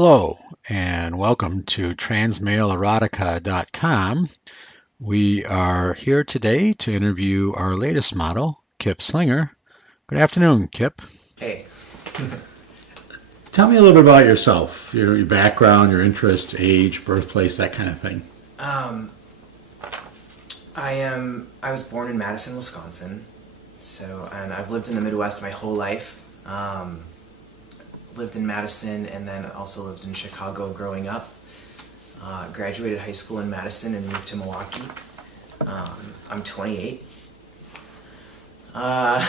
Hello, and welcome to transmaleerotica.com. We are here today to interview our latest model, Kipp Slinger. Good afternoon, Kipp. Hey, Tell me a little bit about yourself, your background, your interest, age, birthplace, that kind of thing. um, I was born in Madison, Wisconsin, and I've lived in the Midwest my whole life. Lived in Madison and then also lived in Chicago growing up. Graduated high school in Madison and moved to Milwaukee. I'm 28. Uh,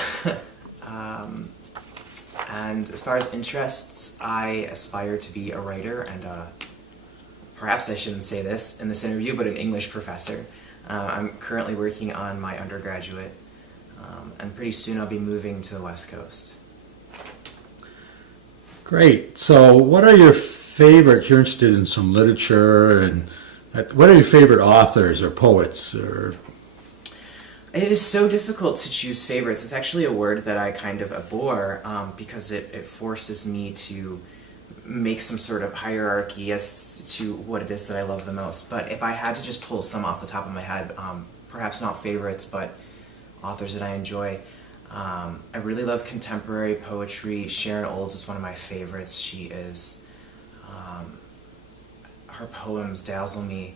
and as far as interests, I aspire to be a writer and perhaps I shouldn't say this in this interview, but an English professor. I'm currently working on my undergraduate, and pretty soon I'll be moving to the West Coast. Great. So, what are your favorite? You're interested in some literature, and what are your favorite authors or poets? Or It is so difficult to choose favorites. It's actually a word that I kind of abhor because it forces me to make some sort of hierarchy as to what it is that I love the most. But if I had to just pull some off the top of my head, perhaps not favorites, but authors that I enjoy, I really love contemporary poetry. Sharon Olds is one of my favorites. Her poems dazzle me.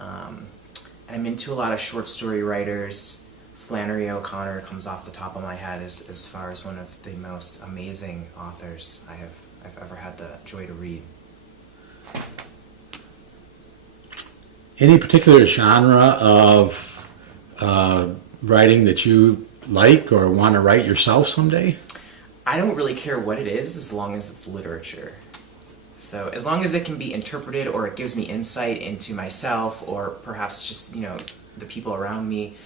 I'm into a lot of short story writers. Flannery O'Connor comes off the top of my head as far as one of the most amazing authors I've ever had the joy to read. any particular genre of writing that you like or want to write yourself someday? I don't really care what it is as long as it's literature. So as long as it can be interpreted or it gives me insight into myself or perhaps just, the people around me,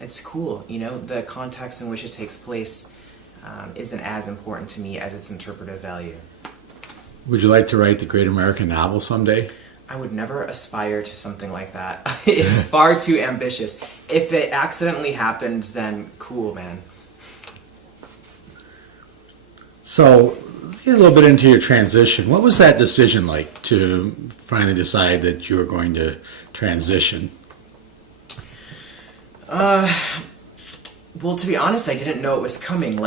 it's cool. The context in which it takes place isn't as important to me as its interpretive value. Would you like to write the great American novel someday? I would never aspire to something like that. It's far too ambitious. If it accidentally happened, then cool, man. So, let's get a little bit into your transition. What was that decision like to finally decide that you were going to transition? Well, to be honest, I didn't know it was coming.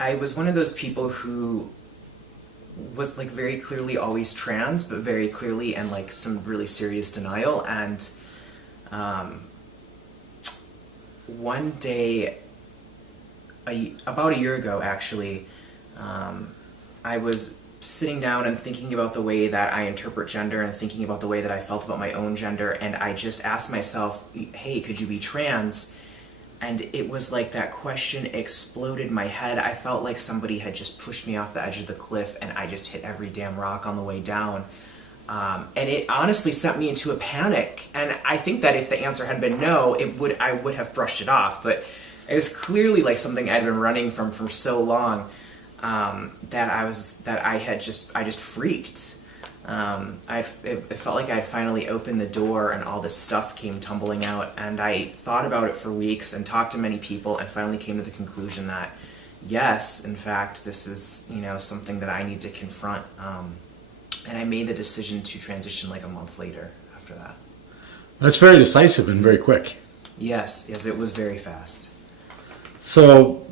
I was one of those people who was, very clearly always trans, but very clearly in, some really serious denial. And one day, about a year ago, actually, I was sitting down and thinking about the way that I interpret gender and thinking about the way that I felt about my own gender, and I just asked myself, hey, could you be trans? And it was like that question exploded my head. I felt like somebody had just pushed me off the edge of the cliff and I just hit every damn rock on the way down. And it honestly sent me into a panic. And I think that if the answer had been no, I would have brushed it off. But it was clearly something I'd been running from for so long. That I just freaked. It felt like I had finally opened the door and all this stuff came tumbling out, and I thought about it for weeks and talked to many people and finally came to the conclusion that yes, in fact, this is, something that I need to confront. And I made the decision to transition a month later after that. That's very decisive and very quick. Yes, it was very fast. So,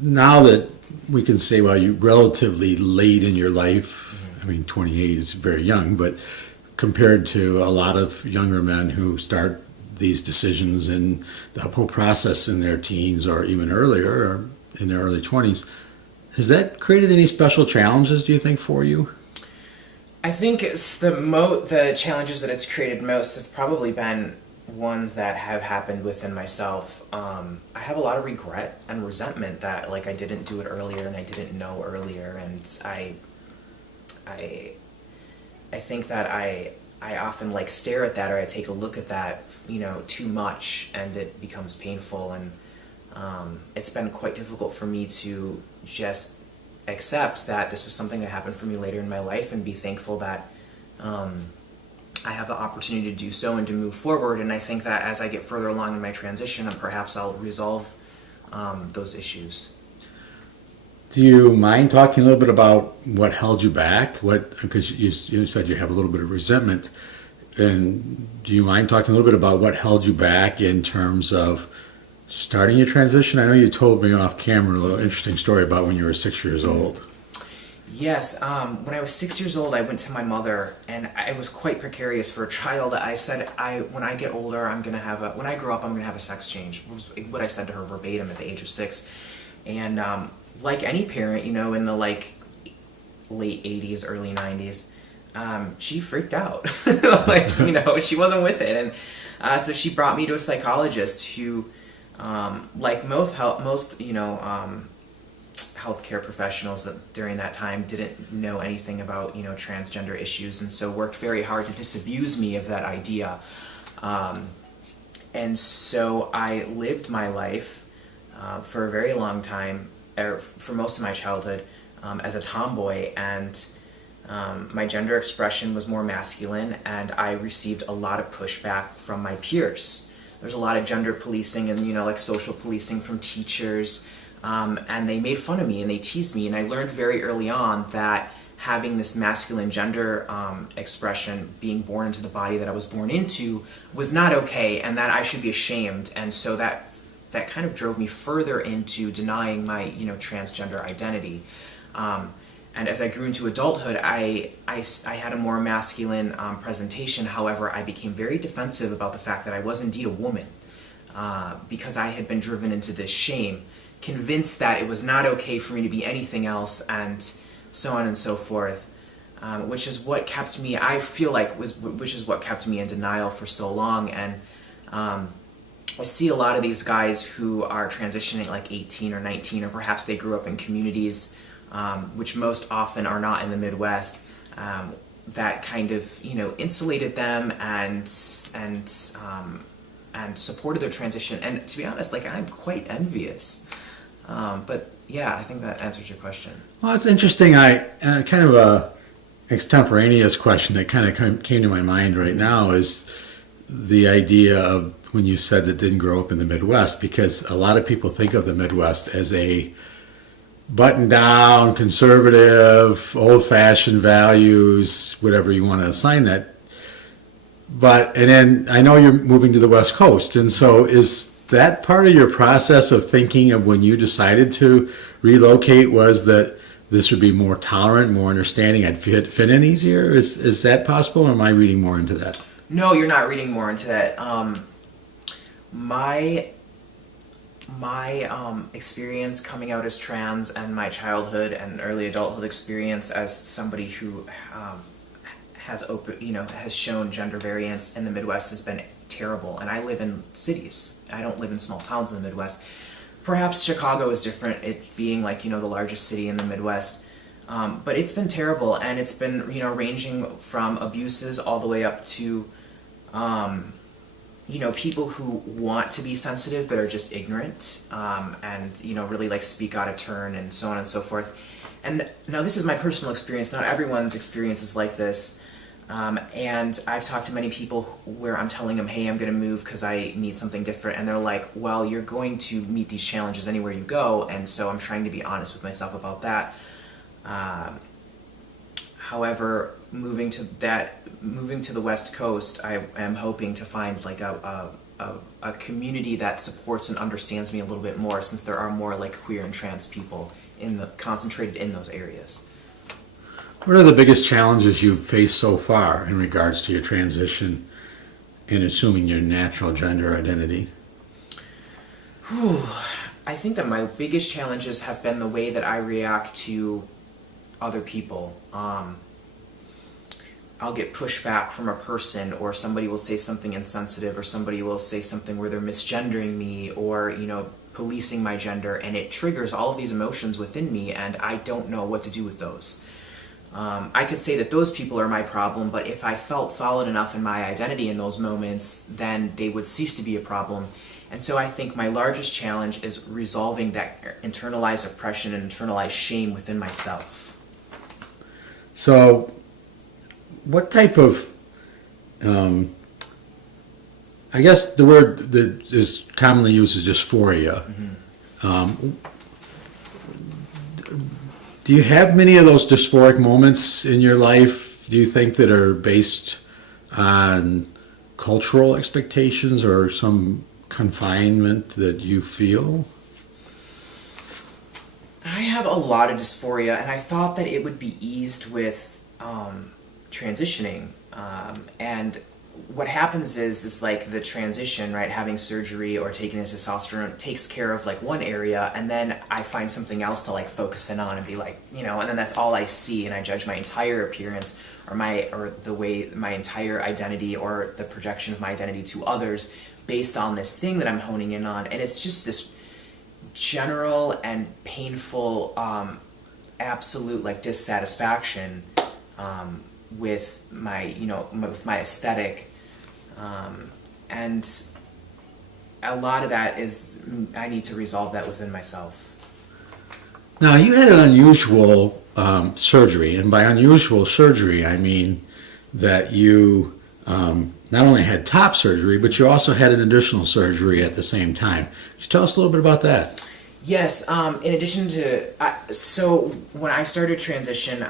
now that we can say, well, you're relatively late in your life. I mean, 28 is very young, but compared to a lot of younger men who start these decisions and the whole process in their teens or even earlier or in their early 20s, has that created any special challenges, do you think, for you? I think it's the challenges that it's created most have probably been ones that have happened within myself. I have a lot of regret and resentment that I didn't do it earlier and I didn't know earlier, and I think that I often stare at that, or I take a look at that too much, and it becomes painful, and it's been quite difficult for me to just accept that this was something that happened for me later in my life and be thankful that I have the opportunity to do so and to move forward. And I think that as I get further along in my transition, perhaps I'll resolve those issues. Do you mind talking a little bit about what held you back? Because you said you have a little bit of resentment, and do you mind talking a little bit about what held you back in terms of starting your transition? I know you told me off camera a little interesting story about when you were 6 years old. Yes, when I was 6 years old, I went to my mother, and I was quite precarious for a child. I said, when I get older, when I grow up, I'm gonna have a sex change. Was what I said to her verbatim at the age of 6, and like any parent, in the late '80s, early '90s, she freaked out. She wasn't with it, and so she brought me to a psychologist who, like most healthcare professionals that during that time didn't know anything about transgender issues, and so worked very hard to disabuse me of that idea. And so I lived my life for a very long time, for most of my childhood, as a tomboy, and my gender expression was more masculine, and I received a lot of pushback from my peers. There's a lot of gender policing and social policing from teachers. And they made fun of me and they teased me, and I learned very early on that having this masculine gender expression, being born into the body that I was born into, was not okay, and that I should be ashamed. And so that kind of drove me further into denying my transgender identity. And as I grew into adulthood, I had a more masculine presentation. However, I became very defensive about the fact that I was indeed a woman, because I had been driven into this shame, convinced that it was not okay for me to be anything else, and so on and so forth, which is what kept me, I feel like, which is what kept me in denial for so long. And I see a lot of these guys who are transitioning like 18 or 19, or perhaps they grew up in communities, which most often are not in the Midwest, that kind of insulated them and supported their transition. And to be honest, I'm quite envious. But yeah, I think that answers your question. Well, it's interesting. Kind of a extemporaneous question that kind of came to my mind right now is the idea of when you said that didn't grow up in the Midwest, because a lot of people think of the Midwest as a button-down, conservative, old-fashioned values, whatever you want to assign that. And then I know you're moving to the West Coast, and so is that part of your process of thinking of when you decided to relocate, was that this would be more tolerant, more understanding, I'd fit in easier? Is that possible, or am I reading more into that? No, you're not reading more into that. My experience coming out as trans, and my childhood and early adulthood experience as somebody who has shown gender variance in the Midwest has been terrible. And I live in cities. I don't live in small towns in the Midwest. Perhaps Chicago is different, it being the largest city in the Midwest. But it's been terrible, and it's been ranging from abuses all the way up to people who want to be sensitive but are just ignorant, and really speak out of turn, and so on and so forth. And now this is my personal experience. Not everyone's experience is like this. And I've talked to many people where I'm telling them, hey, I'm going to move because I need something different. And they're like, well, you're going to meet these challenges anywhere you go. And so I'm trying to be honest with myself about that. However, moving to the West Coast, I am hoping to find a community that supports and understands me a little bit more, since there are more queer and trans people concentrated in those areas. What are the biggest challenges you've faced so far in regards to your transition and assuming your natural gender identity? I think that my biggest challenges have been the way that I react to other people. I'll get pushback from a person, or somebody will say something insensitive, or somebody will say something where they're misgendering me, or policing my gender, and it triggers all of these emotions within me, and I don't know what to do with those. I could say that those people are my problem, but if I felt solid enough in my identity in those moments, then they would cease to be a problem. And so I think my largest challenge is resolving that internalized oppression and internalized shame within myself. So, what type of, I guess the word that is commonly used is dysphoria. Mm-hmm. Do you have many of those dysphoric moments in your life, do you think, that are based on cultural expectations or some confinement that you feel? I have a lot of dysphoria, and I thought that it would be eased with transitioning. And what happens is this, like the transition, right? Having surgery or taking the testosterone takes care of like one area, and then I find something else to like focus in on and be like, you know, and then that's all I see, and I judge my entire appearance or the way my entire identity or the projection of my identity to others based on this thing that I'm honing in on, and it's just this general and painful, absolute like dissatisfaction with my, you know, with my aesthetic, and a lot of that is I need to resolve that within myself. Now, you had an unusual surgery, and by unusual surgery, I mean that you not only had top surgery, but you also had an additional surgery at the same time. Could you tell us a little bit about that? Yes, in addition to, so when I started transition,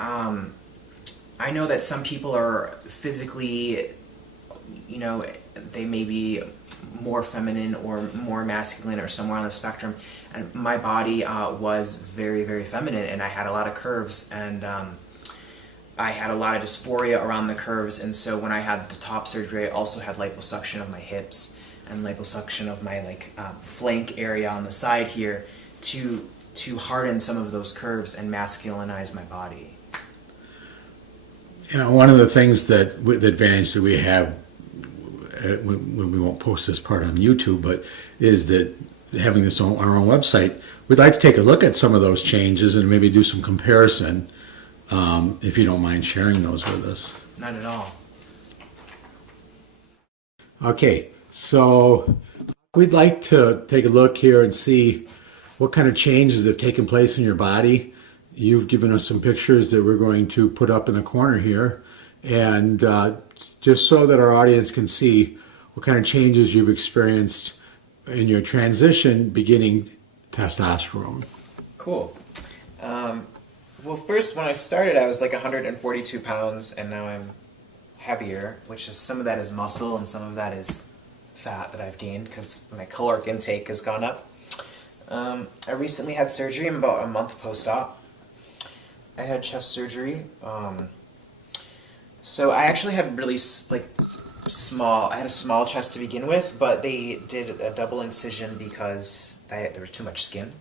I know that some people are physically, you know, they may be more feminine or more masculine or somewhere on the spectrum, and my body was very, very feminine, and I had a lot of curves, and I had a lot of dysphoria around the curves, and so when I had the top surgery, I also had liposuction of my hips and liposuction of my like flank area on the side here to harden some of those curves and masculinize my body. You know, one of the things that, the advantage that we have, when we won't post this part on YouTube, but is that having this on our own website, we'd like to take a look at some of those changes and maybe do some comparison, if you don't mind sharing those with us. Not at all. Okay, so we'd like to take a look here and see what kind of changes have taken place in your body. You've given us some pictures that we're going to put up in the corner here, and just so that our audience can see what kind of changes you've experienced in your transition beginning testosterone. Cool. Well, first, when I started, I was like 142 pounds, and now I'm heavier, which is some of that is muscle and some of that is fat that I've gained because my caloric intake has gone up. I recently had surgery. I'm about a month post-op. I had chest surgery. So I actually had really I had a small chest to begin with, but they did a double incision because there was too much skin.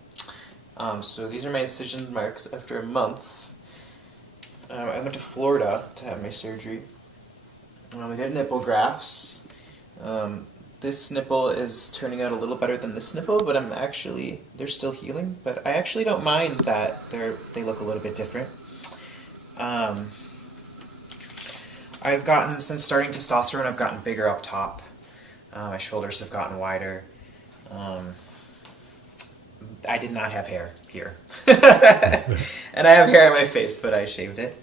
So these are my incision marks after a month. I went to Florida to have my surgery. I did nipple grafts. This nipple is turning out a little better than this nipple, but they're still healing. But I actually don't mind that they look a little bit different. Since starting testosterone, I've gotten bigger up top. My shoulders have gotten wider. I did not have hair here. And I have hair on my face, but I shaved it.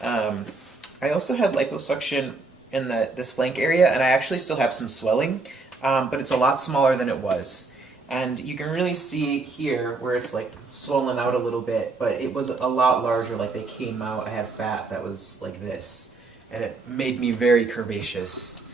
I also had liposuction in this flank area, and I actually still have some swelling, but it's a lot smaller than it was. And you can really see here where it's like swollen out a little bit, but it was a lot larger, like they came out. I had fat that was like this, and it made me very curvaceous.